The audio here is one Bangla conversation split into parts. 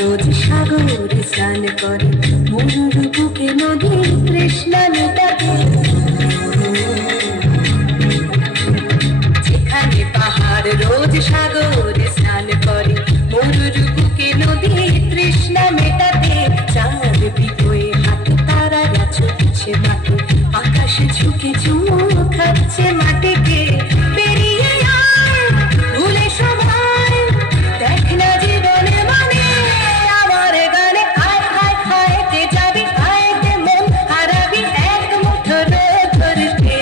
रोज सागरे स्नान करे मरुर बुके नदी तृष्णा मेटाते जेखाने पाहाड़ रोज सागरे स्नान करे मरुर बुके नदी तृष्णा मेटाते चाँद बिकोए हाथे तारारा छुटছে মাঠে আকাশে ঝুঁকে চুমু খাচ্ছে মাটিকে পেরিয়ে আয় ভুলে সবাই দেখ না জীবনে মানে আমার গানে আয় হায় হায় কে যাবি আয় কে মন হারাবি এক মুঠো রোদ ধরতে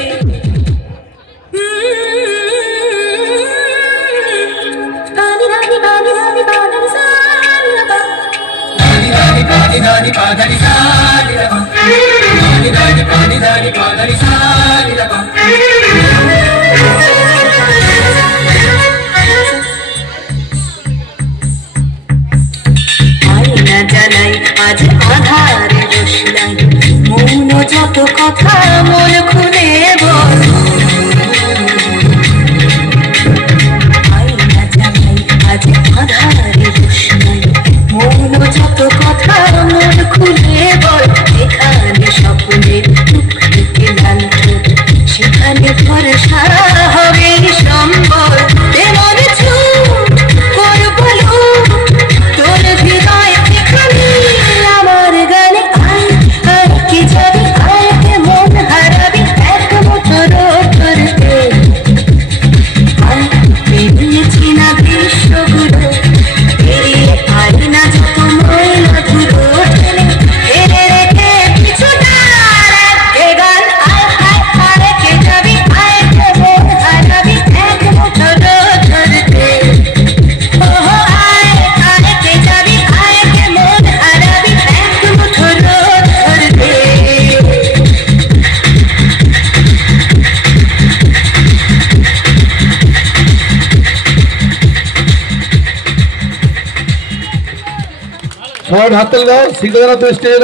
পানি রানি পানি রানি পানি সারি রাবা পানি রানি পানি রানি পানি সারি রাবা পানি রানি পানি রানি পানি সারি রাবা জানাই আজ আধারে রোশনাই মৌন যত কথা মন খুলে বল আয়না জানাই আজ আধারে রোশনাই মৌন যত কথা মন খুলে বল এখানে স্বপ্নের দুঃখ থেকে লালঠোঁট সেখানে ভরসা হবে সম্বল এমন ছুট করব তোর হৃদয় আমার গানে আয় আয় কে যাবি আয় কে মন হারাবি এক মুঠো রোদ ধরতে আয় পেরিয়েছি না গ্রীষ্মগুলো পেরিয়ে আয় না যত ময়লা ধুলো ঠেলে ফেলে রেখে পিছুটার এক গান আয় হায় হায় কে যাবি আয় কে মন হারাবি এক মুঠো রোদ ধরতে সবাই হাত তালি দাও, শিক্ষকরা তো স্টেজে